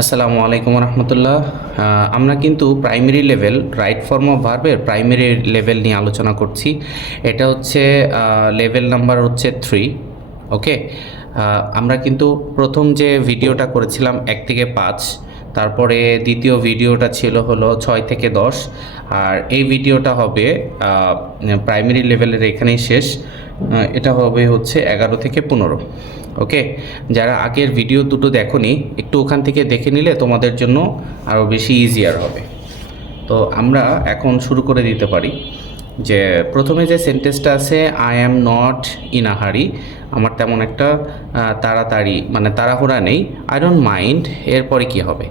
আসসালামু আলাইকুম রহমতুল্লাহ। আমরা কিন্তু primary level right form of ভার্বের প্রাইমারি লেভেল নিয়ে আলোচনা করছি। এটা হচ্ছে লেভেল নাম্বার হচ্ছে 3। ওকে, আমরা কিন্তু প্রথম যে ভিডিওটা করেছিলাম 1 থেকে 5, তারপরে দ্বিতীয় ভিডিওটা ছিল হলো 6 থেকে 10, আর এই ভিডিওটা হবে প্রাইমারি লেভেলের এখানেই শেষ। এটা হবে হচ্ছে 11 থেকে 15। ওকে, যারা আগের ভিডিও দুটো দেখোনি একটু ওখান থেকে দেখে নিলে তোমাদের জন্য আরও বেশি ইজিয়ার হবে। তো আমরা এখন শুরু করে দিতে পারি। যে প্রথমে যে সেন্টেন্সটা আছে, I am not in a হারি, আমার তেমন একটা তাড়াতাড়ি মানে তাড়াহুড়া নেই। আই ডোন্ট মাইন্ড, এরপরে কি হবে?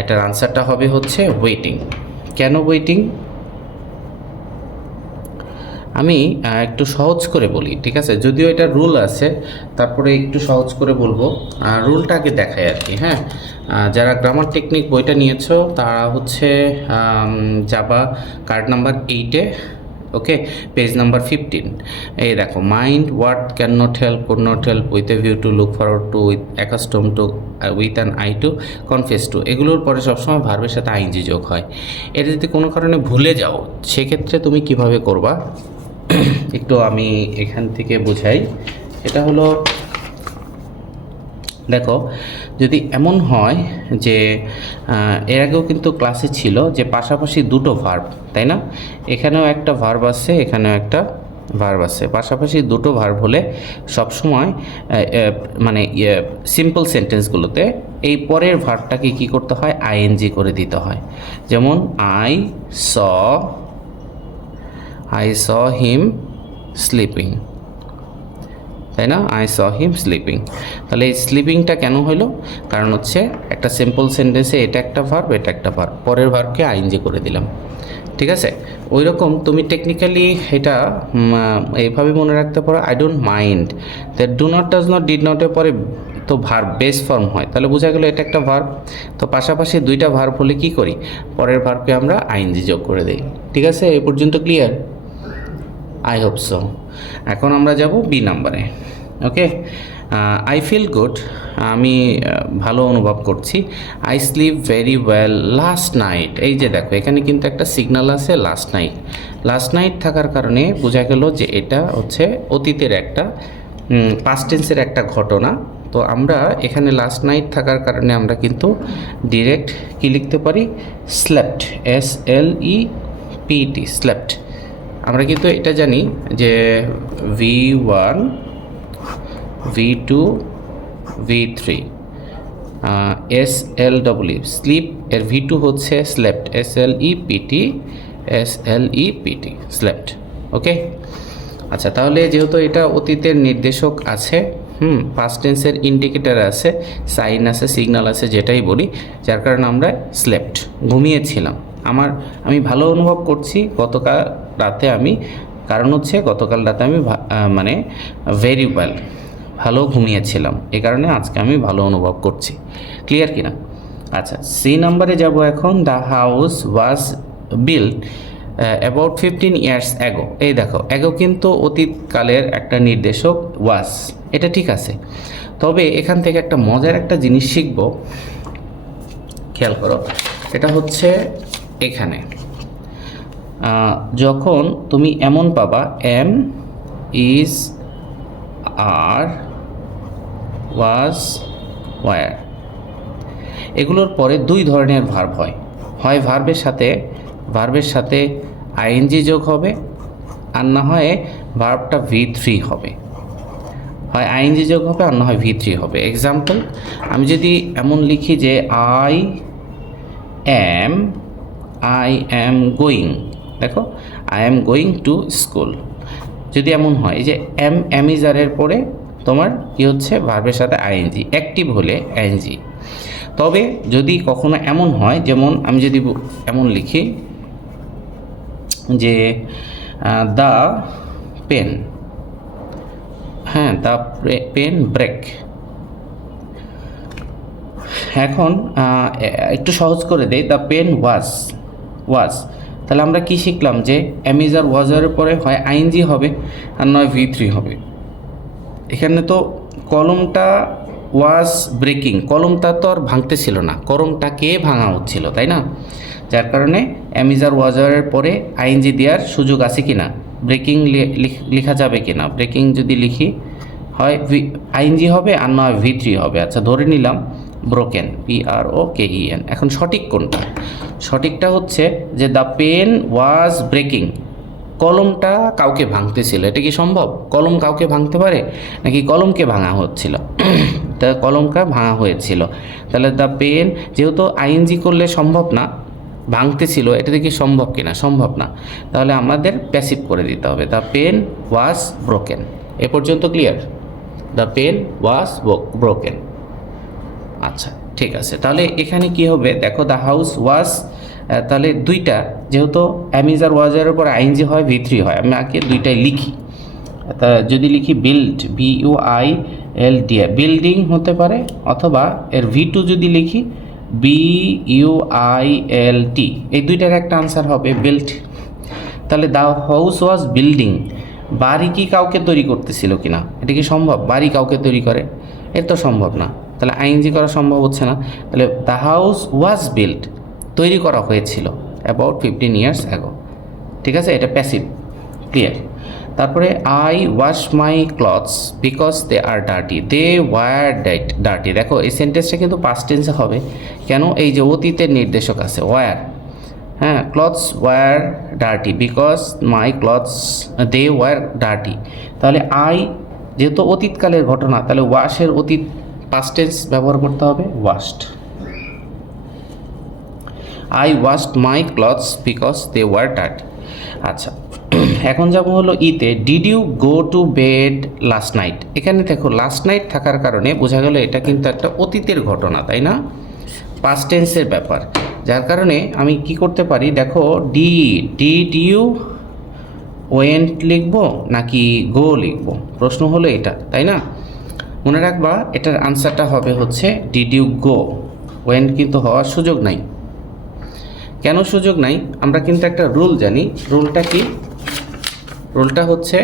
এটার আনসারটা হবে হচ্ছে ওয়েটিং। কেন ওয়েটিং? আমি একটু সহজ করে বলি, ঠিক আছে? যদিও এটা রুল আছে, তারপরে একটু সহজ করে বলবো। রুলটা আগে দেখাই আর কি। হ্যাঁ, যারা গ্রামার টেকনিক বইটা নিয়েছো তারা হচ্ছে যাবা কার্ড নাম্বার 8-এ। Okay, page number 15। এই দেখো, mind what can not help, could not help, with a view to, look forward to, with accustom to, with an eye to, confess to, এগুলোর পরে সবসময় ভার্বের সাথে আইএনজি যোগ হয়। এটা যদি কোনো কারণে ভুলে যাও, সেক্ষেত্রে তুমি কিভাবে করবা একটু আমি এখান থেকে বোঝাই। এটা হলো, দেখো, যদি এমন হয় যে এর আগেও কিন্তু ক্লাসে ছিল যে পাশাপাশি দুটো ভার্ব, তাই না? এখানেও একটা ভার্ব আছে, এখানেও একটা ভার্ব আছে। পাশাপাশি দুটো ভার্ব হলে সবসময় মানে সিম্পল সেন্টেন্সগুলোতে এই পরের ভার্বটাকে কী করতে হয়? আইএনজি করে দিতে হয়। যেমন আই স হিম স্লিপিং, তাই না? I saw him sleeping. তাহলে এই স্লিপিংটা কেন হলো? কারণ হচ্ছে একটা সিম্পল সেন্টেন্সে এটা একটা ভার্ব, এটা একটা ভার্ব, পরের ভার্বকে আইএনজি করে দিলাম। ঠিক আছে? ওই রকম তুমি টেকনিক্যালি এটা এইভাবে মনে রাখতে পারো, I don't mind. That do not, does not, did নটের পরে তো ভার্ব বেস ফর্ম হয়, তাহলে বোঝা গেল এটা একটা ভার্ব। তো পাশাপাশি দুইটা ভার্ব হলে কি করি? পরের ভার্বকে আমরা আইএনজি যোগ করে দিই। ঠিক আছে? এই পর্যন্ত ক্লিয়ার? I hope so. এখন আমরা যাব বি নাম্বারে। ওকে, আই ফিল গুড, আমি ভালো অনুভব করছি। I sleep very well last night. এই যে দেখো, এখানে কিন্তু একটা সিগন্যাল আছে লাস্ট নাইট। লাস্ট নাইট থাকার কারণে বোঝা গেল যে এটা হচ্ছে অতীতের একটা পাস্ট টেন্সের একটা ঘটনা। তো আমরা এখানে লাস্ট নাইট থাকার কারণে আমরা কিন্তু ডিরেক্ট কি লিখতে পারি? Slept, SLEPT, slept. আমরা কিন্তু এটা জানি যে V1, V2, V3, SLW slip, এর V2 হচ্ছে স্লেপ্ট, SLEPT, স্লেপ্ট। ওকে, আচ্ছা, তাহলে যেহেতু এটা অতীতের নির্দেশক আছে, পাস্ট টেন্সের ইন্ডিকেটর আছে, সাইন আছে, সিগন্যাল আছে, যেটাই বলি, যার কারণে আমরা স্লেপ্ট, ঘুমিয়েছিলাম। আমি ভালো অনুভব করছি গতকাল রাতে আমি, কারণ হচ্ছে গতকাল রাতে আমি মানে ভেরি ওয়েল, ভালো ঘুমিয়েছিলাম, এ কারণে আজকে আমি ভালো অনুভব করছি। ক্লিয়ার কিনা? আচ্ছা, সি নাম্বারে যাব এখন। The house was build about 15 years ago. এই দেখো, অ্যাগো কিন্তু অতীতকালের একটা নির্দেশক, ওয়াজ, এটা ঠিক আছে। তবে এখান থেকে একটা মজার একটা জিনিস শিখব, খেয়াল করো। এটা হচ্ছে এখানে যখন তুমি এমন পাবা, am, is, are, was, were, এগুলোর পরে দুই ধরনের ভার্ব হয়। হয় ভার্বের সাথে আইএনজি যোগ হবে, আর না হয় ভার্বটা V3 হবে। হয় আইএনজি যোগ হবে, আর না হয় V3 হবে। এক্সাম্পল, আমি যদি এমন লিখি যে আই অ্যাম গোয়িং, দেখো, I am going to school. যদি এমন হয় যে এম ইজ আর এর পরে তোমার কি হচ্ছে? ভার্বের সাথে আইএনজি, অ্যাক্টিভ হলে আইএনজি। তবে যদি কখনো এমন হয়, যেমন আমি যদি এমন লিখি যে দ্য পেন, হ্যাঁ, দ্য পেন ব্রেক। এখন একটু সহজ করে দেই, দ্য পেন ওয়াজ। তাহলে আমরা কি শিখলাম? যে এমিজ আর ওয়াজের পরে হয় আইএনজি হবে, আর নয় V3 হবে। এখানে তো কলমটা ওয়াজ ব্রেকিং, কলমটা তো আর ভাঙতেছিল না, কলমটাকে ভাঙা হচ্ছিল, তাই না? যার কারণে অ্যামিজার ওয়াজারের পরে আইএনজি দেওয়ার সুযোগ আছে কি না, ব্রেকিং লেখা যাবে কি না? ব্রেকিং যদি লিখি হয় আইএনজি হবে আর নয় V3 হবে। আচ্ছা ধরে নিলাম ব্রোকেন, PROKEN। এখন সঠিক কোনটা? সঠিকটা হচ্ছে যে দ্য পেন ওয়াজ ব্রেকিং, কলমটা কাউকে ভাঙতেছিল। এটা কি সম্ভব? কলম কাউকে ভাঙতে পারে নাকি কলমকে ভাঙা হচ্ছিল? তা কলমটা ভাঙা হয়েছিল। তাহলে দ্য পেন, যেহেতু আইএনজি করলে সম্ভব না, ভাঙতেছিল, এটা কি সম্ভব কিনা? সম্ভব না। তাহলে আমাদের প্যাসিভ করে দিতে হবে, দ্য পেন ওয়াজ ব্রোকেন। এ পর্যন্ত clear? The pen was broken. আচ্ছা ঠিক আছে, তাহলে এখানে কি হবে দেখো, দ্য হাউস ওয়াজ, তাহলে দুইটা, যেহেতু অ্যামিজার ওয়াজারের পর আইএনজি হয় V3 হয়, আমি আগে দুইটাই লিখি। তা যদি লিখি বিল্ড, BUILD, বিল্ডিং হতে পারে, অথবা এর V2 যদি লিখি BUILT, এই দুইটার একটা আনসার হবে বিল্ড। তাহলে দ্য হাউস ওয়াজ বিল্ডিং, বাড়ি কি কাউকে তৈরি করতেছিল কিনা? এটা কি সম্ভব? বাড়ি কাউকে তৈরি করে? এটা তো সম্ভব না, তাহলে আইএনজি করা সম্ভব হচ্ছে না। তাহলে দ্য হাউস ওয়াজ বিল্ড, তৈরি করা হয়েছিল অ্যাবাউট 15 years ago। ঠিক আছে, এটা প্যাসিভ। ক্লিয়ার? তারপরে I wash my clothes because they are dirty, they were dirty. দেখো এই সেন্টেন্সটা কিন্তু পাস্ট টেন্সে হবে। কেন? এই যে অতীতের নির্দেশক আছে ওয়ার, হ্যাঁ, clothes were dirty because my clothes they were dirty. তাহলে আই যেহেতু অতীতকালের ঘটনা, তাহলে ওয়াশের অতীত পাস্ট টেন্স ব্যবহার করতে হবে, washed. I washed my clothes because they were dirty. আচ্ছা এখন যাবো হলো ইতে, did you go to bed last night. এখানে দেখো লাস্ট নাইট থাকার কারণে বোঝা গেল এটা কিন্তু একটা অতীতের ঘটনা, তাই না? পাস্ট টেন্সের ব্যাপার, যার কারণে আমি কি করতে পারি দেখো, ডিড ইউ ওয়েন্ট লিখবো নাকি গো লিখবো? প্রশ্ন হলো এটা, তাই না? মনে রাখবা এটার আনসারটা হবে হচ্ছে ডিড ইউ গো। ওয়েন্ট কিন্তু হওয়ার সুযোগ নাই। কেন সুযোগ নাই? আমরা কিন্তু একটা রুল জানি। রুলটা কি? রুলটা হচ্ছে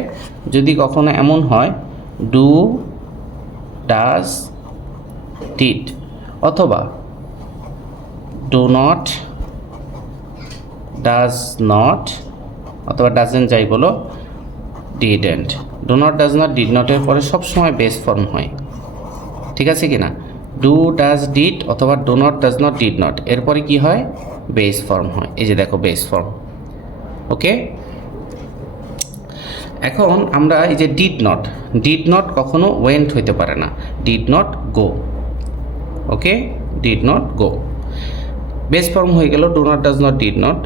যদি কখনো এমন হয় ডু, ডাজ, ডিড, অথবা ডু নট, ডাজ নট, অথবা ডাজেন্ট, যাই বলো, didn't. Do not, does not, did নটের পরে সবসময় বেস ফর্ম হয়। ঠিক আছে কি না? ডু, ডাজ, ডিড অথবা do not, does not, did not, এরপরে কি হয়? বেস ফর্ম হয়। এই যে দেখো বেস ফর্ম। ওকে, এখন আমরা এই যে ডিড নট কখনো ওয়েন্ট হইতে পারে না, did not go. Okay, did not go base form হয়ে গেল, do not, does not, did not.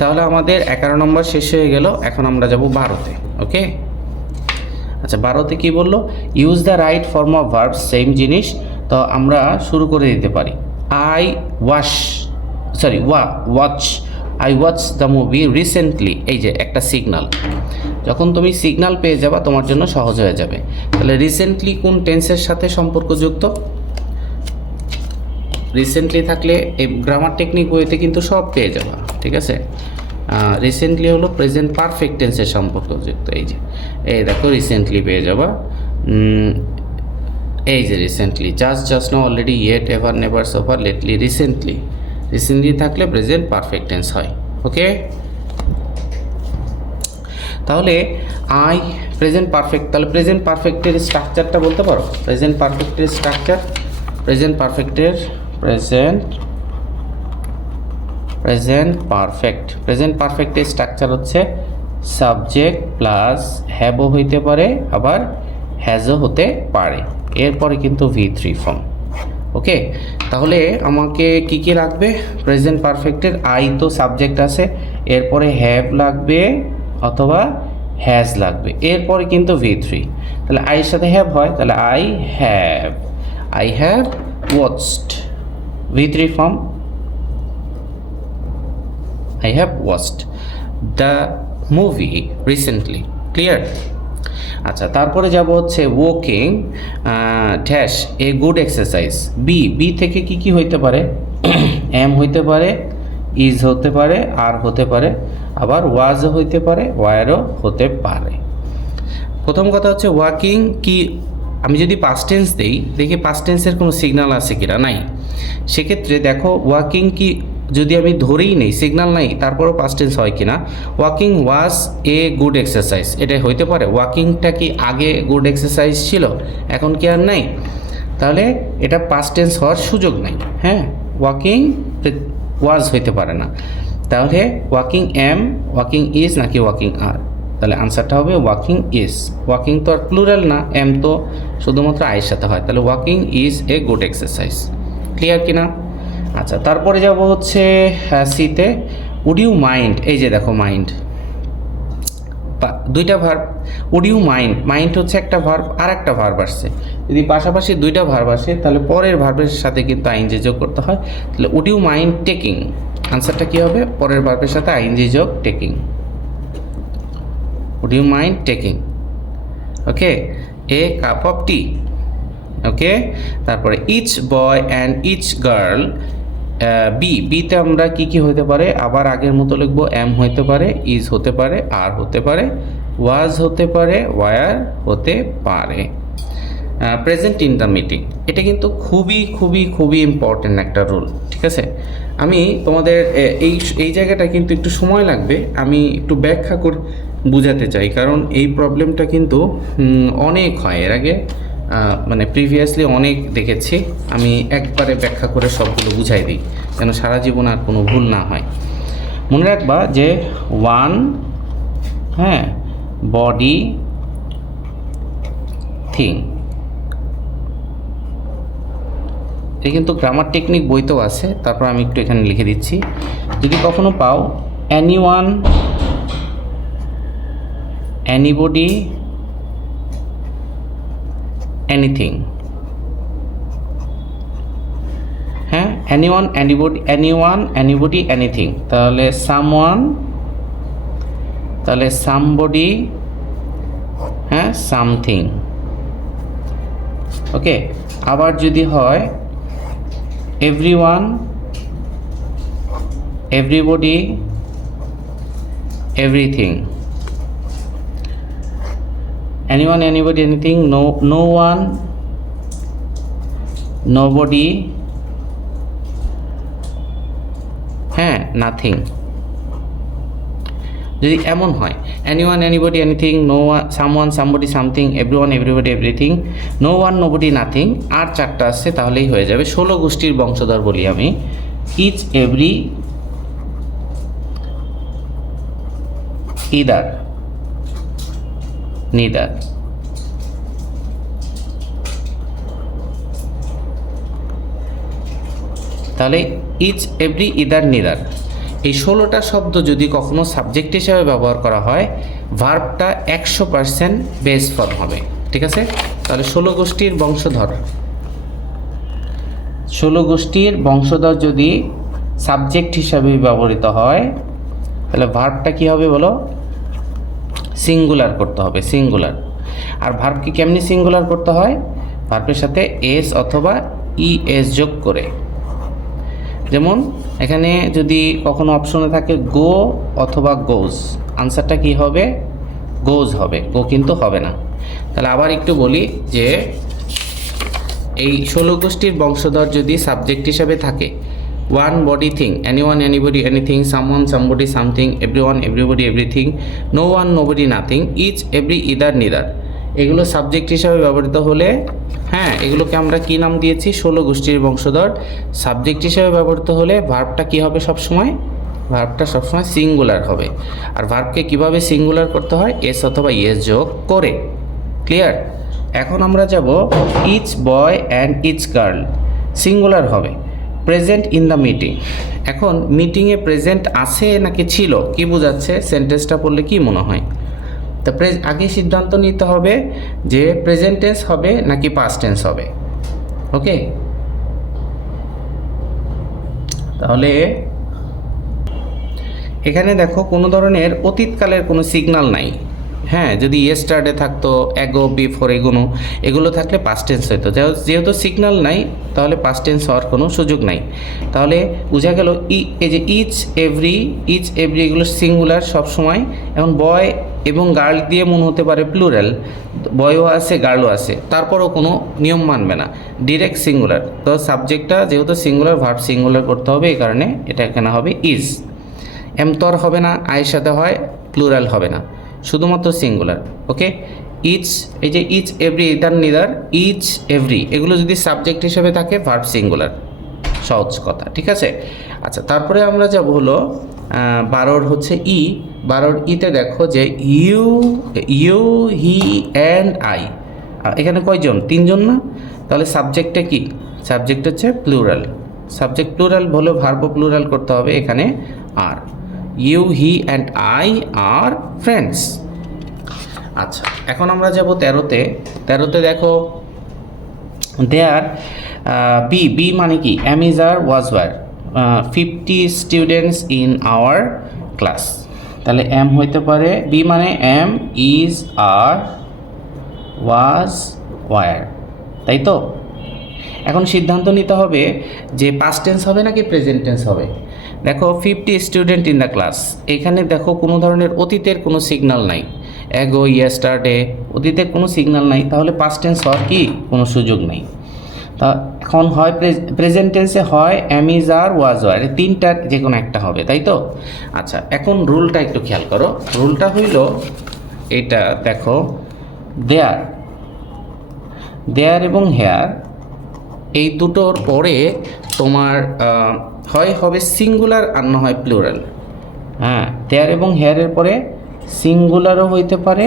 তাহলে আমাদের 11 নম্বর শেষ হয়ে গেল। এখন আমরা যাব 12তে। ওকে, আচ্ছা 12তে কি বললো? Use the right form of verb, same জিনিস। তো আমরা শুরু করে দিতে পারি। Watch I watch the movie recently. এই যে একটা সিগনাল, যখন তুমি সিগনাল পেয়ে যাবা তোমার জন্য সহজ হয়ে যাবে। তাহলে রিসেন্টলি কোন টেন্সের সাথে সম্পর্কযুক্ত? রিসেন্টলি থাকলে এই গ্রামার টেকনিক বইতে কিন্তু সব পেয়ে যাবা। ঠিক আছে, রিসেন্টলি হলো প্রেজেন্ট পারফেক্ট টেন্সের সম্পর্কযুক্ত। এই দেখো রিসেন্টলি পেয়ে যাবা। এই যে recently, just now, already, yet, ever, never, so far, lately, recently থাকলে প্রেজেন্ট পারফেক্ট টেন্স হয়। ওকে, তাহলে আই প্রেজেন্ট পারফেক্ট, তাহলে প্রেজেন্ট পারফেক্টের স্ট্রাকচারটা বলতে পারো? প্রেজেন্ট পারফেক্টের স্ট্রাকচার, প্রেজেন্ট পারফেক্টের প্রেজেন্ট পারফেক্টের স্ট্রাকচার হচ্ছে সাবজেক্ট প্লাস হ্যাভও হইতে পারে, আবার হ্যাজও হতে পারে, এরপরে কিন্তু V3 ফর্ম। ওকে, তাহলে আমাকে কি কি লাগবে প্রেজেন্ট পারফেক্টের? আই তো সাবজেক্ট আছে, এরপরে হ্যাভ লাগবে অথবা হ্যাজ লাগবে, এরপরে কিন্তু V3। তাহলে আইয়ের সাথে হ্যাভ হয়, তাহলে I have watched, V3 form, I have watched the movie recently. Clear? আচ্ছা তারপরে যাব হচ্ছে walking dash a good exercise. Be থেকে কি কি হইতে পারে? এম হইতে পারে, ইজ হতে পারে, আর হতে পারে, আবার ওয়াজও হইতে পারে, ওয়ারও হতে পারে। প্রথম কথা হচ্ছে ওয়াকিং কি আমি যদি পাস্ট টেন্স দেই, দেখি পাস্ট টেন্সের কোনো সিগন্যাল আছে কিনা, নাই। সেক্ষেত্রে দেখো ওয়াকিং কি যদি আমি ধরেই নেই, সিগন্যাল নাই, তারপরও পাস্ট টেন্স হয় কিনা। ওয়াকিং ওয়াজ এ গুড এক্সারসাইজ, এটা হইতে পারে? ওয়াকিংটা কি আগে গুড এক্সারসাইজ ছিল, এখন কি আর নাই? তাহলে এটা পাস্ট টেন্স হওয়ার সুযোগ নাই। হ্যাঁ, ওয়াকিং ওয়াজ হইতে পারে না। তাহলে ওয়াকিং এম, ওয়াকিং ইজ নাকি ওয়াকিং আর? তাহলে আনসারটা হবে ওয়াকিং ইজ। ওয়াকিং তো আর প্লুরাল না, এম তো শুধুমাত্র আয়ের সাথে হয়। তাহলে walking is a good exercise. Clear কিনা? আচ্ছা, তারপরে যাব হচ্ছে সিতে, উড ইউ মাইন্ড। এই যে দেখো মাইন্ড, দুইটা verb. Would you mind, mind হচ্ছে একটা ভার্ব, আর একটা ভার্ব আসছে। যদি পাশাপাশি দুইটা ভার্ব আসে তাহলে পরের ভার্বের সাথে কিন্তু আইএনজি যোগ করতে হয়। তাহলে উড ইউ মাইন্ড টেকিং, আনসারটা কী হবে? পরের ভার্বের সাথে আইএনজি যোগ taking. Would you mind taking, okay, a cup of tea. Okay, তারপরে each boy and each girl. বিতে আমরা কি কি হতে পারে? আবার আগের মতো লিখবো, এম হতে পারে, ইজ হতে পারে, আর হতে পারে, ওয়াজ হতে পারে, ওয়ার হতে পারে। প্রেজেন্ট ইন দ্য মিটিং, এটা কিন্তু খুবই খুবই খুবই ইম্পর্ট্যান্ট একটা রুল। ঠিক আছে, আমি তোমাদের এই জায়গাটা কিন্তু একটু সময় লাগবে, আমি একটু ব্যাখ্যা করে বুঝাতে চাই, কারণ এই প্রবলেমটা কিন্তু অনেক হয়। এর আগে মানে প্রিভিয়াসলি অনেক দেখেছি। আমি একবারে ব্যাখ্যা করে সবগুলো বুঝাই দিই যেন সারা জীবন আর কোনো ভুল না হয়। মনে রাখবা যে ওয়ান, হ্যাঁ, বডি থিং, এটা কিন্তু গ্রামার টেকনিক বইতেও আছে। তারপর আমি একটু এখানে লিখে দিচ্ছি। যদি কখনো পাও এনিওয়ান, এনিবডি, এনিথিং, হ্যাঁ, anyone, anybody, anyone, anybody, anything, তাহলে সামওয়ান, তাহলে সামবডি, হ্যাঁ, সামথিং। ওকে, আবার যদি হয় everyone, everybody, everything, anyone, anybody, anything, no one, nobody, হ্যাঁ, নাথিং। যদি এমন হয় anyone, anybody, anything, no one, someone, somebody, something, everyone, everybody, everything, no one, nobody, nothing, আর চারটা আসছে, তাহলেই হয়ে যাবে 16 গোষ্ঠীর বংশধর বলি আমি। each, every, either, neither। তাহলে ইচ, এভরি, ইদার, নিদার, এই 16টা শব্দ যদি কখনো সাবজেক্ট হিসাবে ব্যবহার করা হয়, ভার্বটা 100% বেস ফর্ম হবে। ঠিক আছে, তাহলে 16 গোষ্ঠীর বংশধর, 16 গোষ্ঠীর বংশধর যদি সাবজেক্ট হিসাবে ব্যবহৃত হয় তাহলে ভার্বটা কি হবে বলো? সিঙ্গুলার করতে হবে, সিঙ্গুলার। আর ভার্বকে কেমনি সিঙ্গুলার করতে হয়? ভার্বের সাথে এস অথবা ইএস যোগ করে। যেমন এখানে যদি কখনো অপশনে থাকে গো অথবা গোজ, আনসারটা কি হবে? গোজ হবে, গো কিন্তু হবে না। তাহলে আবার একটু বলি যে এই 16 গোষ্ঠীর বংশধর যদি সাবজেক্ট হিসাবে থাকে, one body thing, anyone, anybody, anything, someone, somebody, something, everyone, everybody, everything, no one, nobody, nothing, each, every, either, neither, এগুলো সাবজেক্ট হিসাবে ব্যবহৃত হলে, হ্যাঁ, এগুলোকে আমরা কি নাম দিয়েছি? 16 গোষ্ঠীর বংশধর। সাবজেক্ট হিসাবে ব্যবহৃত হলে ভার্বটা কি হবে সবসময়? ভার্বটা সবসময় সিঙ্গুলার হবে। আর ভার্বকে কিভাবে সিঙ্গুলার করতে হয়? এস অথবা ইএস যোগ করে। ক্লিয়ার? এখন আমরা যাব each boy and each girl, singular হবে। প্রেজেন্ট ইন দ্য মিটিং, এখন মিটিংয়ে প্রেজেন্ট আছে নাকি ছিল কি বোঝাচ্ছে? সেন্টেন্সটা পড়লে কি মনে হয়? তা আগে সিদ্ধান্ত নিতে হবে যে প্রেজেন্ট টেন্স হবে নাকি পাস্ট টেন্স হবে। ওকে, তাহলে এখানে দেখো কোনো ধরনের অতীতকালের কোনো সিগন্যাল নাই। হ্যাঁ, যদি ইয়েস্টারডে থাকতো, অ্যাগো, বিফোর, এগুলো থাকলে পাস্ট টেন্স হতো। যেহেতু সিগন্যাল নাই তাহলে পাস্ট টেন্স হওয়ার কোনো সুযোগ নাই। তাহলে বোঝা গেল এই যে ইচ এভরি এগুলো সিঙ্গুলার সবসময়। এখন বয় এবং গার্ল দিয়ে মনে হতে পারে প্লুরাল, বয়ও আছে গার্লও আছে, তারপরও কোনো নিয়ম মানবে না, ডিরেক্ট সিঙ্গুলার। তো সাবজেক্টটা যেহেতু সিঙ্গুলার, ভার্ব সিঙ্গুলার করতে হবে, এই কারণে এটা এখানে হবে ইজ। এম তো আর হবে না, আয়ের সাথে হয়, প্লুরাল হবে না, শুধুমাত্র সিঙ্গুলার। ওকে, ইচ, এই যে each every, either neither, each every, এগুলো যদি সাবজেক্ট হিসেবে থাকে ভার্ব সিঙ্গুলার, সহজ কথা, ঠিক আছে। আচ্ছা, তারপরে আমরা যাব হলো 12 হচ্ছে ই। 12 ইতে দেখো যে you, you, he and I, এখানে কয়জন? 3 জন না? তাহলে সাবজেক্টটা কি? সাবজেক্ট হচ্ছে প্লুরাল। সাবজেক্ট প্লুরাল হলে ভার্বও প্লুরাল করতে হবে, এখানে are. You, he and I are friends. আচ্ছা, এখন আমরা যাব 13তে। 13তে দেখো দেয়ার, বি, বি মানে কি? Am is are was were 50 students in our class. তাহলে এম হইতে পারে, বি মানে am, is, are, was, were, তাই তো। এখন সিদ্ধান্ত নিতে হবে যে পাস্ট টেন্স হবে নাকি প্রেজেন্ট টেন্স হবে। দেখো 50 স্টুডেন্ট ইন দ্য ক্লাস, এখানে দেখো কোনো ধরনের অতীতের কোনো সিগন্যাল নাই, অ্যাগো, ইয়েস্টারডে, অতীতের কোনো সিগন্যাল নাই, তাহলে পাস্ট টেন্স হওয়ার কি কোনো সুযোগ নেই। তা এখন হয় প্রেজেন্ট টেন্সে হয় am is are was were, তিনটার যে কোনো একটা হবে, তাই তো। আচ্ছা, এখন রুলটা একটু খেয়াল করো। রুলটা হইল এটা, দেখো দেয়ার, দেয়ার এবং হেয়ার, এই দুটোর পরে তোমার হয় হবে সিঙ্গুলার আর না হয় প্লুরাল। হ্যাঁ, দেয়ার এবং হেয়ারের পরে সিঙ্গুলারও হইতে পারে,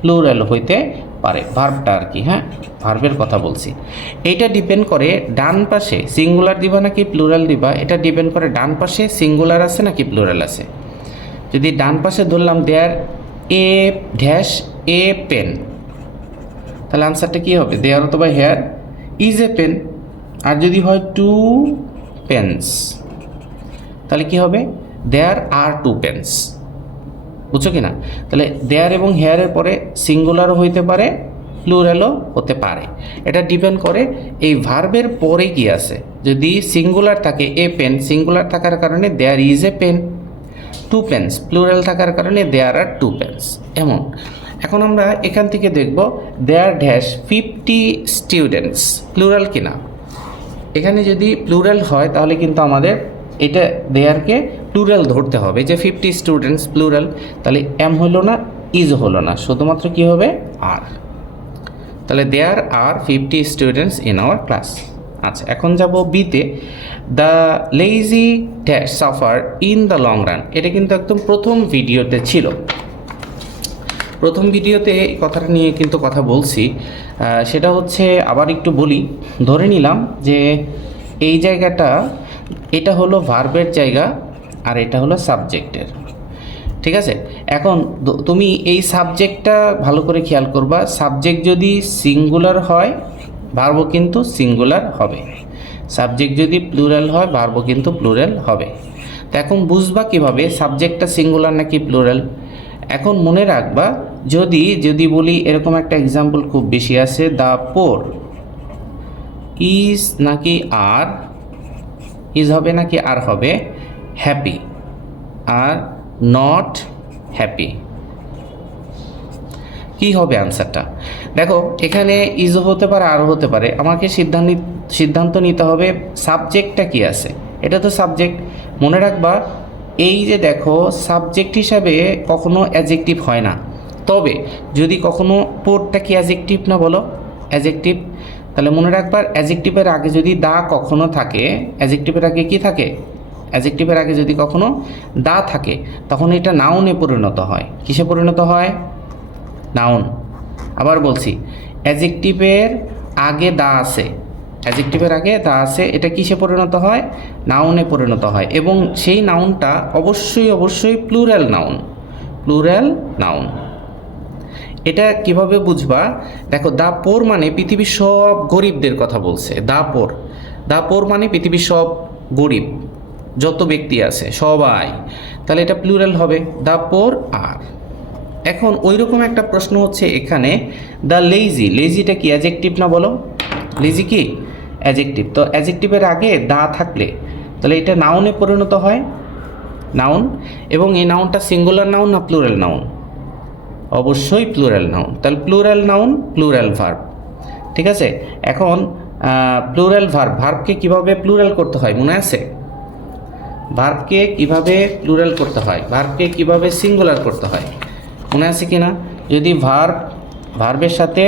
প্লুরাল হইতে পারে, ভার্বটা আর কি। হ্যাঁ, ভার্বের কথা বলছি। এইটা ডিপেন্ড করে ডান পাশে সিঙ্গুলার দিবা নাকি প্লুরাল দিবা, এটা ডিপেন্ড করে ডান পাশে সিঙ্গুলার আছে নাকি প্লুরাল আছে। যদি ডান পাশে ধরলাম দেয়ার এ ড্যাশ এ পেন, তাহলে আনসারটা কী হবে? দেয়ার অথবা হেয়ার ইজ এ পেন। আর যদি হয় 2 পেন্স, তাহলে কি হবে? দেয়ার আর 2 পেন্স। বুঝছো কি না? তাহলে দেয়ার এবং হেয়ারের পরে সিঙ্গুলারও হইতে পারে, প্লুরালও হতে পারে। এটা ডিপেন্ড করে এই ভার্বের পরে কি আছে। যদি সিঙ্গুলার থাকে এ পেন, সিঙ্গুলার থাকার কারণে there is a pen. 2 pens, plural থাকার কারণে দেয়ার আর 2 পেন্স, এমন। এখন আমরা এখান থেকে দেখব দেয়ার ড্যাশ 50 স্টুডেন্টস, প্লুরাল কিনা। এখানে যদি প্লুরাল হয় তাহলে কিন্তু আমাদের এটা দেয়ারকে প্লুরাল ধরতে হবে, যে 50 স্টুডেন্টস প্লুরাল, তাহলে এম হলো না, ইজ হলো না, শুধুমাত্র কি হবে? আর। তাহলে দেয়ার আর 50 স্টুডেন্টস ইন আওয়ার ক্লাস। আচ্ছা, এখন যাব বিতে। The lazy dash suffer in the long run, এটা কিন্তু একদম প্রথম ভিডিওতে ছিল। প্রথম ভিডিওতে এই কথাটা নিয়ে কিন্তু কথা বলছি, সেটা হচ্ছে আবার একটু বলি। ধরে নিলাম যে এই জায়গাটা, এটা হলো ভার্বের জায়গা আর এটা হলো সাবজেক্টের, ঠিক আছে। এখন তুমি এই সাবজেক্টটা ভালো করে খেয়াল করবা। সাবজেক্ট যদি সিঙ্গুলার হয় ভার্বও কিন্তু সিঙ্গুলার হবে, সাবজেক্ট যদি প্লুরাল হয় ভার্বও কিন্তু প্লুরাল হবে। তো এখন বুঝবা কিভাবে সাবজেক্টটা সিঙ্গুলার নাকি প্লুরাল। এখন মনে রাখবা, যদি বলি এরকম একটা এক্সাম্পল খুব বেশি আছে, দ্য পোর ইজ নাকি আর, ইজ হবে নাকি আর হবে, হ্যাপি আর নট হ্যাপি, কি হবে আনসারটা? দেখো এখানে ইজও হতে পারে আরও হতে পারে, আমাকে সিদ্ধান্ত নিতে হবে সাবজেক্টটা কি আছে। এটা তো সাবজেক্ট, মনে রাখবা এই যে দেখো সাবজেক্ট হিসাবে কখনো অ্যাডজেক্টিভ হয় না, তবে যদি কখনো পোরটা কি অ্যাডজেক্টিভ না, বলো অ্যাডজেক্টিভ। তাহলে মনে রাখবার অ্যাডজেক্টিভের আগে যদি দা কখনো থাকে, অ্যাডজেক্টিভের আগে কি থাকে? অ্যাডজেক্টিভের আগে যদি কখনো দা থাকে তখন এটা নাউনে পরিণত হয়। কিসে পরিণত হয়? নাউন। আবার বলছি, অ্যাডজেক্টিভের আগে দা আছে, অ্যাডজেক্টিভের আগে দা আছে, এটা কিসে পরিণত হয়? নাউনে পরিণত হয়, এবং সেই নাউনটা অবশ্যই প্লুরাল নাউন, প্লুরাল নাউন। এটা কিভাবে বুঝবা? দেখো দা পোর মানে পৃথিবীর সব গরিবদের কথা বলছে, দা পোর মানে পৃথিবীর সব গরিব যত ব্যক্তি আছে সবাই, তাহলে এটা প্লুরাল হবে, দা পোর আর। এখন ওই রকম একটা প্রশ্ন হচ্ছে এখানে, দ্য লেজি, লেজিটা কি অ্যাডজেক্টিভ না, বলো লেজি কি অ্যাডজেক্টিভ। তো অ্যাডজেক্টিভের আগে দা থাকলে তাহলে এটা নাউনে পরিণত হয়, নাউন। এবং এই নাউনটা সিঙ্গুলার নাউন না প্লুরাল নাউন? অবশ্যই প্লুরাল নাউন। তাহলে প্লুরাল নাউন, প্লুরাল ভার্ব। ঠিক আছে, এখন প্লুরাল ভার্ব, ভার্বকে কীভাবে প্লুরাল করতে হয় মনে আছে? ভার্বকে কীভাবে প্লুরাল করতে হয়, ভার্বকে কীভাবে সিঙ্গুলার করতে হয় মনে আছে কি না? যদি ভার্বের সাথে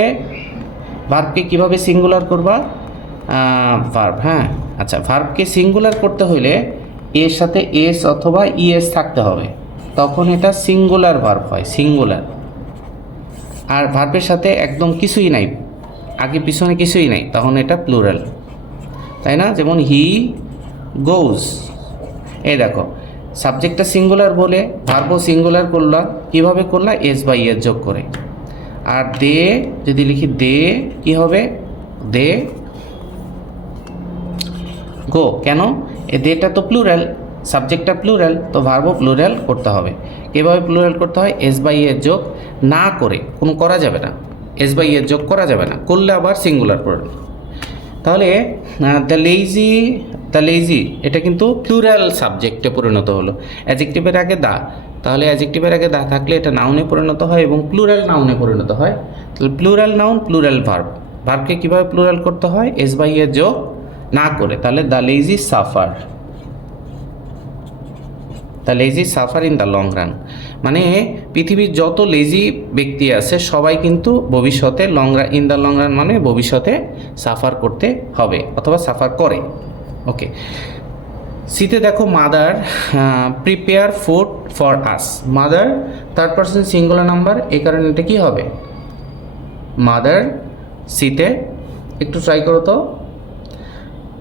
ভার্বকে কীভাবে সিঙ্গুলার করবা? ভার্ব, হ্যাঁ আচ্ছা, ভার্বকে সিঙ্গুলার করতে হইলে এর সাথে এস অথবা ইএস থাকতে হবে, তখন এটা সিঙ্গুলার ভার্ব হয়, সিঙ্গুলার। আর ভার্বের সাথে একদম কিছুই নাই, আগে পিছনে কিছুই নাই, তখন এটা প্লুরাল, তাই না? যেমন হি গোজ, এই দেখো সাবজেক্টটা সিঙ্গুলার বলে ভার্বও সিঙ্গুলার করলা, কীভাবে করলা? এস বা ইয়ের যোগ করে। আর দে যদি লিখি দে, কি হবে? দে গো, কেন? এ দেটা তো প্লুরাল, সাবজেক্টটা প্লুরাল, তো ভার্বও প্লুরাল করতে হবে। কীভাবে প্লুরাল করতে হয়? এস বা ইয়ের যোগ না করে, কোনো করা যাবে না, এস বা ইয়ের যোগ করা যাবে না, করলে আবার সিঙ্গুলার প্লুরাল। তাহলে দ্য লেজি এটা কিন্তু প্লুরাল সাবজেক্টে পরিণত হলো, অ্যাডজেক্টিভের আগে দা, তাহলে অ্যাডজেক্টিভের আগে দা থাকলে এটা নাউনে পরিণত হয় এবং প্লুরাল নাউনে পরিণত হয়। তাহলে প্লুরাল নাউন, প্লুরাল ভার্ব, ভার্বকে কীভাবে প্লুরাল করতে হয়? এস বাই এর যোগ না করে। তাহলে the lazy suffer, the lazy suffer in the long run, মানে পৃথিবীর যত লেজি ব্যক্তি আছে সবাই কিন্তু ভবিষ্যতে ইন দ্য লং রান মানে ভবিষ্যতে সাফার করতে হবে অথবা সাফার করে। ওকে, সিতে দেখো mother prepare food for us, mother third person singular number, এই কারণে এটা কী হবে? মাদার। সিতে একটু ট্রাই করো তো,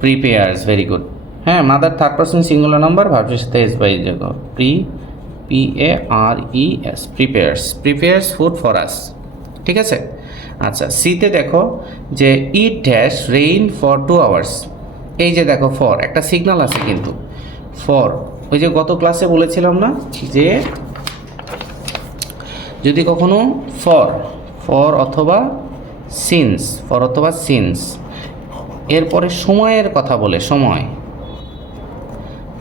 প্রিপেয়ার্স, ভেরি গুড। হ্যাঁ, mother third person singular number, ভার্বের সাথে এস বাই দেখো, PARES, prepares food for us, ঠিক আছে। আচ্ছা, সিতে দেখো যে it dash rain for 2 hours, এই যে দেখো ফর একটা সিগন্যাল আছে কিন্তু, ফর ওই যে গত ক্লাসে বলেছিলাম না যে যদি কখনো ফর অথবা সিন্স এরপরে সময়ের কথা বলে, সময়,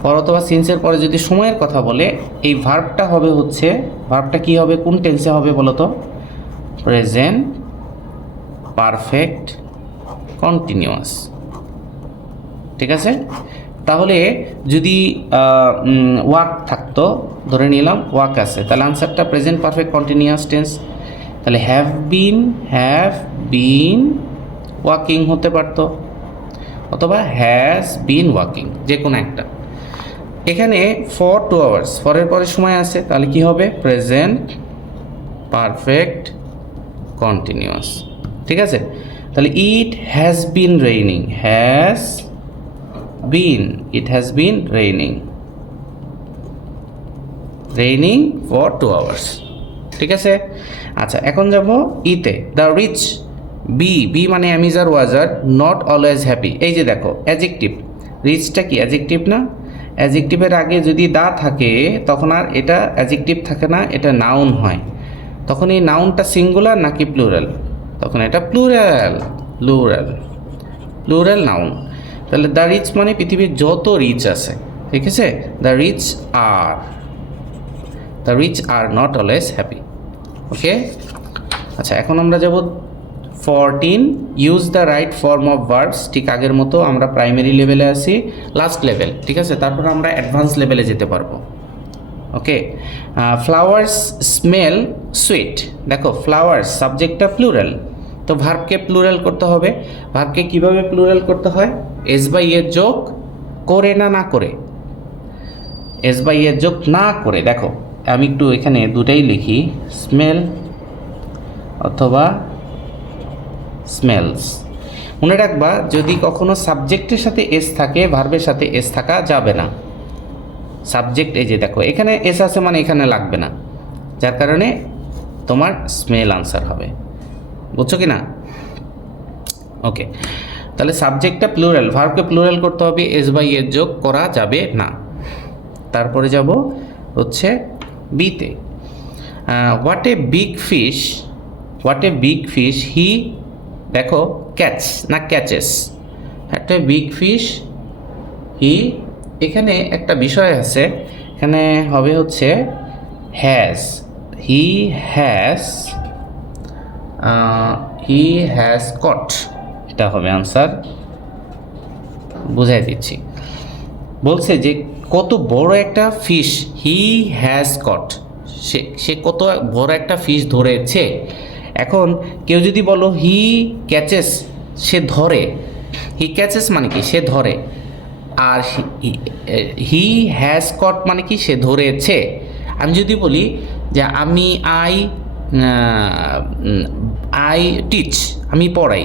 ফর অথবা সিন্সের পরে যদি সময়ের কথা বলে, এই ভার্বটা হবে হচ্ছে, ভার্বটা কী হবে, কোন টেন্সে হবে বলো তো? প্রেজেন্ট পারফেক্ট কন্টিনিউয়াস, ঠিক আছে। তাহলে যদি ওয়াক থাকতো, ধরে নিলাম ওয়াক আছে, তাহলে আনসারটা প্রেজেন্ট পারফেক্ট কন্টিনিউয়াস টেন্স, তাহলে হ্যাভ বিন ওয়াকিং হতে পারতো, অথবা হ্যাজ বিন ওয়াকিং, যে কোনো একটা। এখানে ফর 2 hours, ফরের পরে সময় আছে, তাহলে কি হবে? প্রেজেন্ট পারফেক্ট কন্টিনিউয়াস, ঠিক আছে। তাহলে it has been raining, it has been raining for 2 hours, ঠিক আছে। আচ্ছা, এখন যাব ইতে, দ্য রিচ, বি মানে অ্যামিজার ওয়াজার, নট অলওয়েজ হ্যাপি, এই যে দেখো অ্যাডজেক্টিভ, রিচটা কি অ্যাডজেক্টিভ না? অ্যাডজেক্টিভের আগে যদি দা থাকে তখন আর এটা অ্যাডজেক্টিভ থাকে না, এটা নাউন হয়। তখন এই নাউনটা সিঙ্গুলার নাকি প্লুরাল? তখন এটা প্লুরাল নাউন। তাহলে দ্য রিচ মানে পৃথিবীর যত রিচ আছে, ঠিক আছে। The rich are not always happy, okay. আচ্ছা, এখন আমরা যাব 14, use the right form of verbs, ঠিক আগের মতো আমরা প্রাইমারি লেভেলে আছি, লাস্ট লেভেল, ঠিক আছে। তারপর আমরা অ্যাডভান্স লেভেলে যেতে পারবো, ওকে। ফ্লাওয়ার্স স্মেল সুইট, দেখো ফ্লাওয়ার্স সাবজেক্টটা প্লুরাল, তো ভার্বকে প্লুরাল করতে হবে। ভার্বকে কিভাবে প্লুরাল করতে হয়? এস বাই এর যোগ করে না করে, এস বাই এর যোগ না করে। দেখো আমি একটু এখানে দুটাই লিখি, স্মেল অথবা স্মেলস। মনে রাখবা, যদি কখনো সাবজেক্টের সাথে এস থাকে, ভার্বের সাথে এস থাকা যাবে না। সাবজেক্ট এই যে দেখো এখানে এস আছে মানে এখানে লাগবে না, যার কারণে তোমার স্মেল আনসার হবে, বুঝছো কি না? ওকে, তাহলে সাবজেক্টটা প্লুরাল, ভার্বকে প্লুরাল করতে হবে, এস বাই এর যোগ করা যাবে না। তারপরে যাব হচ্ছে বিতে, হোয়াট এ বিগ ফিশ হি, দেখো ক্যাচ না ক্যাচেস, একটা বিগ ফিশ হি, এখানে একটা বিষয় আছে, এখানে হবে হচ্ছে হ্যাজ, হি হ্যাজ কট, এটা হবে আনসার। বুঝাই দিচ্ছি, বলছে যে কত বড় একটা ফিশ হি হ্যাজ কট, সে কত বড় একটা ফিশ ধরেছে। এখন কেউ যদি বলো হি ক্যাচেস, সে ধরে, হি ক্যাচেস মানে কি সে ধরে, আর হি হ্যাজ কট মানে কি সে ধরেছে। আমি যদি বলি যে আই টিচ, আমি পড়াই,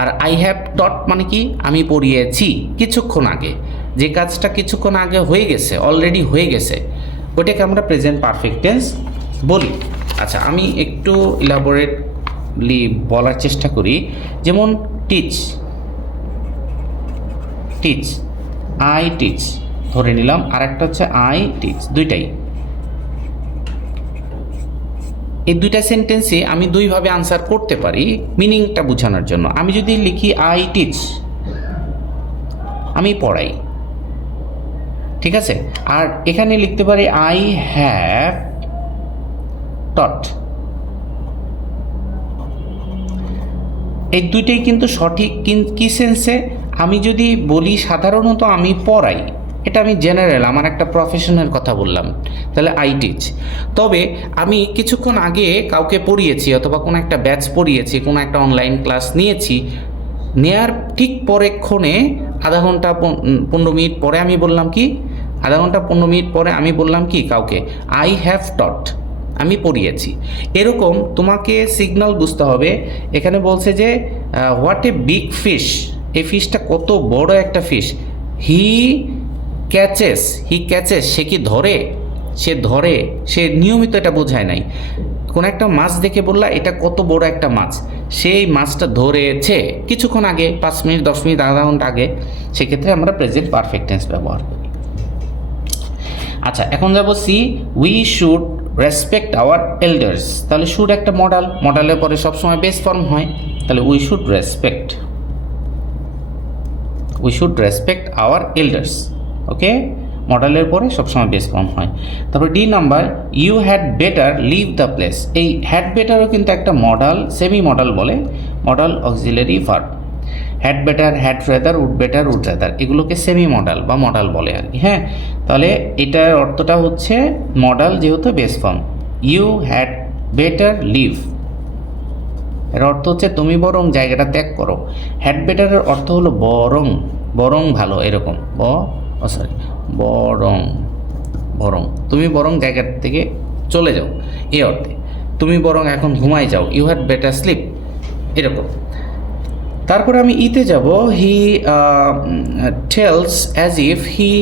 আর আই হ্যাভ টট মানে কি আমি পড়িয়েছি কিছুক্ষণ আগে, যে কাজটা কিছুক্ষণ আগে হয়ে গেছে, অলরেডি হয়ে গেছে, ওটাকে আমরা প্রেজেন্ট পারফেক্ট টেন্স বলি। আচ্ছা, আমি একটু ইলাবোরেটলি বলার চেষ্টা করি। যেমন টিচ, আই টিচ ধরে নিলাম, আর একটা হচ্ছে আই টিচ, দুইটাই। এই দুইটা সেন্টেন্সে আমি দুইভাবে আনসার করতে পারি মিনিংটা বোঝানোর জন্য। আমি যদি লিখি আই টিচ, আমি পড়াই, ঠিক আছে, আর এখানে লিখতে পারি আই হ্যাভ টট। এই দুইটাই কিন্তু সঠিক, কি সেন্সে? আমি যদি বলি সাধারণত আমি পড়াই, এটা আমি জেনারেল, আমার একটা প্রফেশনের কথা বললাম, তাহলে আই টিচ। তবে আমি কিছুক্ষণ আগে কাউকে পড়িয়েছি, অথবা কোনো একটা ব্যাচ পড়িয়েছি, কোনো একটা অনলাইন ক্লাস নিয়েছি, নেয়ার ঠিক পরেক্ষণে আধা ঘন্টা 15 মিনিট পরে আমি বললাম কি, আধা ঘন্টা 15 মিনিট পরে আমি বললাম কি কাউকে, আই হ্যাভ টট, আমি পড়িয়েছি। এরকম তোমাকে সিগন্যাল বুঝতে হবে। এখানে বলছে যে হোয়াট এ বিগ ফিশ, এই ফিশটা কত বড় একটা ফিশ। হি ক্যাচেস, সে কি ধরে, সে নিয়মিত, এটা বোঝায় নাই। কোন একটা মাছ দেখে বললা এটা কত বড় একটা মাছ, সেই মাছটা ধরেছে কিছুক্ষণ আগে, 5 মিনিট 10 মিনিট আধা ঘন্টা আগে, সেক্ষেত্রে আমরা প্রেজেন্ট পারফেক্ট টেন্স ব্যবহার করি। আচ্ছা, এখন যাবো C, we should respect our elders. তাহলে শুড একটা মডালের পরে সবসময় বেস ফর্ম হয়, তাহলে we should respect our elders. Okay, মডেলের পরে সবসময় বেস ফর্ম হয়। তারপর D number, you had better leave the place. এই হ্যাড বেটারও কিন্তু একটা মডাল, সেমি মডাল বলে, modal auxiliary verb. Had better, had rather, would better, would rather, এগুলোকে সেমি মডাল বা মডাল বলে আর কি। হ্যাঁ, তাহলে এটার অর্থটা হচ্ছে মডাল যেহেতু base form. You had better live, এর অর্থ হচ্ছে তুমি বরং জায়গাটা ত্যাগ করো। হ্যাড বেটারের অর্থ হলো বরং ভালো, এরকম বরং তুমি বরং জায়গা থেকে চলে যাও, এই অর্থে। তুমি বরং এখন ঘুমাই যাও, ইউ হ্যাড বেটার স্লিপ, এরকম। তারপরে আমি ইতে যাব, he tells as if he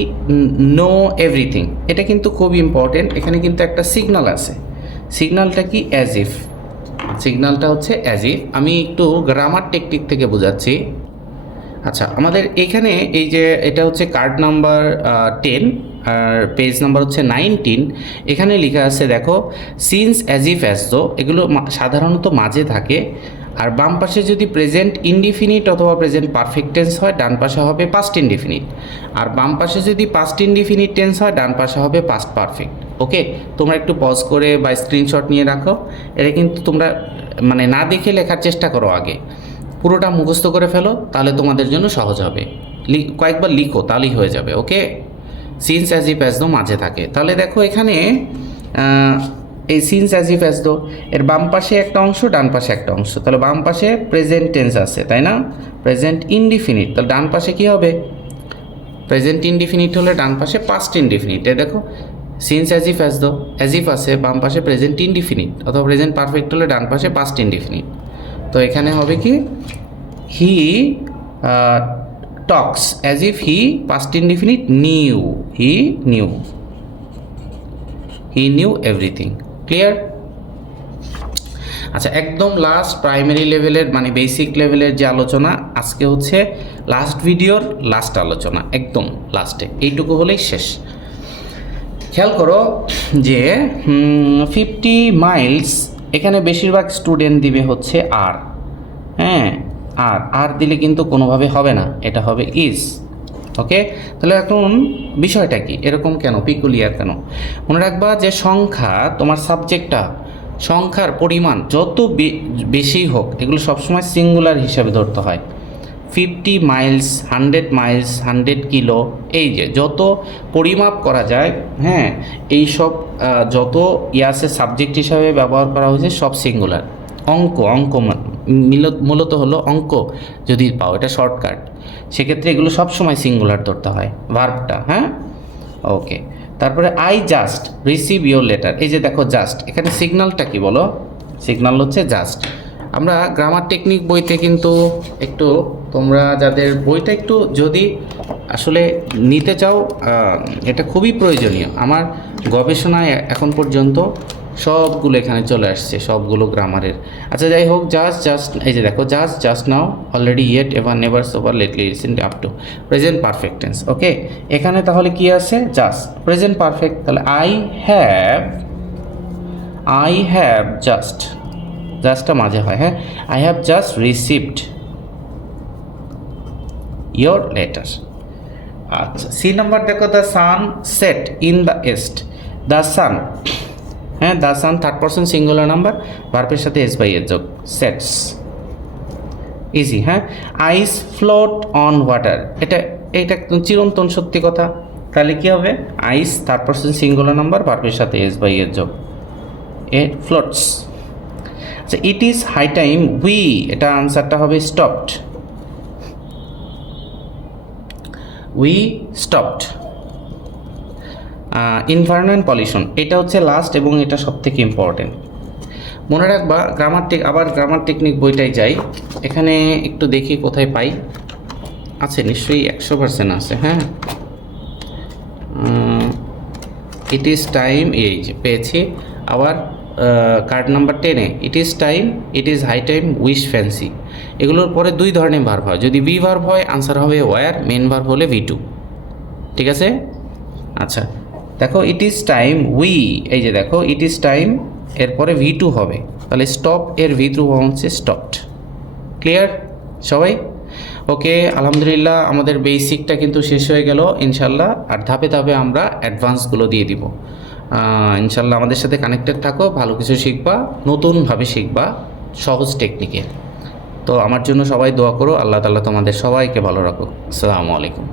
know everything. এটা কিন্তু খুব ইম্পর্টেন্ট, এখানে কিন্তু একটা সিগন্যাল আছে। সিগন্যালটা কি? As if. সিগন্যালটা হচ্ছে অ্যাজ ইফ। আমি একটু গ্রামার টেকনিক থেকে বোঝাচ্ছি। আচ্ছা, আমাদের এখানে এই যে এটা হচ্ছে কার্ড নাম্বার 10 আর পেজ নাম্বার হচ্ছে 19। এখানে লেখা আছে দেখো, সিন্স, অ্যাজ ইফ, অ্যাজ দো, এগুলো সাধারণত মাঝে থাকে। আর বাম পাশে যদি প্রেজেন্ট ইনডিফিনিট অথবা প্রেজেন্ট পারফেক্ট টেন্স হয়, ডান পাশে হবে পাস্ট ইনডিফিনিট। আর বাম পাশে যদি পাস্ট ইনডিফিনিট টেন্স হয়, ডান পাশে হবে পাস্ট পারফেক্ট। ওকে, তোমরা একটু পজ করে বা স্ক্রিনশট নিয়ে রাখো। এটা কিন্তু তোমরা মানে না দেখে লেখার চেষ্টা করো, আগে পুরোটা মুখস্থ করে ফেলো, তাহলে তোমাদের জন্য সহজ হবে। কয়েকবার লিখো, তাহলেই হয়ে যাবে। Okay, since, as if, as though মাঝে থাকে। তাহলে দেখো এখানে এই সিন্স, অ্যাজ ইফ, অ্যাজ দো এর বাম পাশে একটা অংশ, ডান পাশে একটা অংশ। তাহলে বাম পাশে প্রেজেন্ট টেন্স আছে, তাই না? প্রেজেন্ট ইনডিফিনিট, তাহলে ডান পাশে কি হবে? প্রেজেন্ট ইনডিফিনিট হলে ডান পাশে পাস্ট ইনডিফিনিট। দেখো, since, as if, as though, as if আছে, বাম পাশে প্রেজেন্ট ইনডিফিনিট অথবা প্রেজেন্ট পারফেক্ট হলে ডান পাশে পাস্ট ইনডিফিনিট। তো এখানে হবে কি, he talks as if he, past indefinite, he knew everything. Clear? আচ্ছা, একদম লাস্ট প্রাইমারি লেভেলের মানে বেসিক লেভেলের যে আলোচনা আজকে হচ্ছে লাস্ট ভিডিওর লাস্ট আলোচনা, একদম লাস্টে, এইটুকু হলেই শেষ। খেয়াল করো যে 50 মাইলস, এখানে বেশিরভাগ স্টুডেন্ট দিবে হচ্ছে আর। হ্যাঁ, আর দিলে কিন্তু কোনোভাবে হবে না, এটা হবে ইজ। ওকে, তাহলে এখন বিষয়টা কি, এরকম কেন, পিকুলিয়ার কেন? মনে রাখবা যে সংখ্যা তোমার সাবজেক্টটা সংখ্যার পরিমাণ যত বেশি হোক এগুলো সবসময় সিঙ্গুলার হিসাবে ধরতে হয়। 50 মাইলস, 100 মাইলস, 100 কিলো, এই যে যত পরিমাপ করা যায়, হ্যাঁ, এই সব যত ইয়াসে সাবজেক্ট হিসাবে ব্যবহার করা হয়েছে সব সিঙ্গুলার। অঙ্ক মূলত হলো অঙ্ক যদি পাও, এটা শর্টকাট, সেক্ষেত্রে এগুলো সবসময় সিঙ্গুলার ধরতে হয় ভার্বটা। হ্যাঁ, ওকে। তারপরে I just receive your letter, এই যে দেখো জাস্ট, এখানে সিগন্যালটা কি বলো? সিগন্যাল হচ্ছে জাস্ট। আমরা গ্রামার টেকনিক বইতে কিন্তু একটু, তোমরা যাদের বইটা একটু যদি আসলে নিতে চাও, এটা খুবই প্রয়োজনীয়। আমার গবেষণায় এখন পর্যন্ত সবগুলো এখানে চলে আসছে, সবগুলো গ্রামারের। আচ্ছা যাই হোক, জাস্ট এই যে দেখো just now, already, yet, ever, never, so far, lately, recent, up to, present perfect tense. Okay, এখানে তাহলে কি আছে? Just, present perfect. তাহলে আই হ্যাভ জাস্টটা মাঝে হয়, হ্যাঁ, I have just received your letter. আচ্ছা, সি নাম্বার দেখো, the sun set in the east. The sun, হ্যাঁ, the sun third person singular number, ভার্বের সাথে এস বাই এর যোগ, সেটস, ইজি। হ্যাঁ, আইস ফ্লোট অন ওয়াটার, এটা চিরন্তন সত্যি কথা। তাহলে কি হবে? আইস থার্ড পারসন সিঙ্গুলার নাম্বার, ভার্বের সাথে এস বাই এর যোগ, ইট ফ্লোটস। আচ্ছা, it is high time we, এটা আনসারটা হবে stopped, we stopped. Environment pollution, এটা হচ্ছে লাস্ট এবং এটা সবথেকে ইম্পর্টেন্ট। মনে রাখবা, গ্রামার টেকনিক বইটাই যাই, এখানে একটু দেখি কোথায় পাই। আছে নিশ্চয়ই, 100% আছে। হ্যাঁ, ইট ইজ টাইম, এই যে পেয়েছি। আবার কার্ড নাম্বার 10-এ it is time, it is high time, wish, fancy, এগুলোর পরে দুই ধরনের ভার্ব হয়। যদি বি ভার্ব হয় আনসার হবে ওয়ার, মেন ভার্ব হলে V2। ঠিক আছে? আচ্ছা দেখো, ইট ইজ টাইম উই, এই যে দেখো ইট ইজ টাইম, এরপরে V2 হবে, তাহলে স্টপ এর V2 হচ্ছে স্টপড। ক্লিয়ার সবাই? ওকে, আলহামদুলিল্লাহ আমাদের বেসিকটা কিন্তু শেষ হয়ে গেল ইনশাল্লাহ। আর ধাপে ধাপে আমরা অ্যাডভান্সগুলো দিয়ে দিব ইনশাল্লাহ। আমাদের সাথে কানেক্টেড থাকো, ভালো কিছু শিখবা, নতুনভাবে শিখবা, সহজ টেকনিকে। তো আমার জন্য সবাই দোয়া করো, আল্লাহ তাআলা তোমাদের সবাইকে ভালো রাখো। আসসালামু আলাইকুম।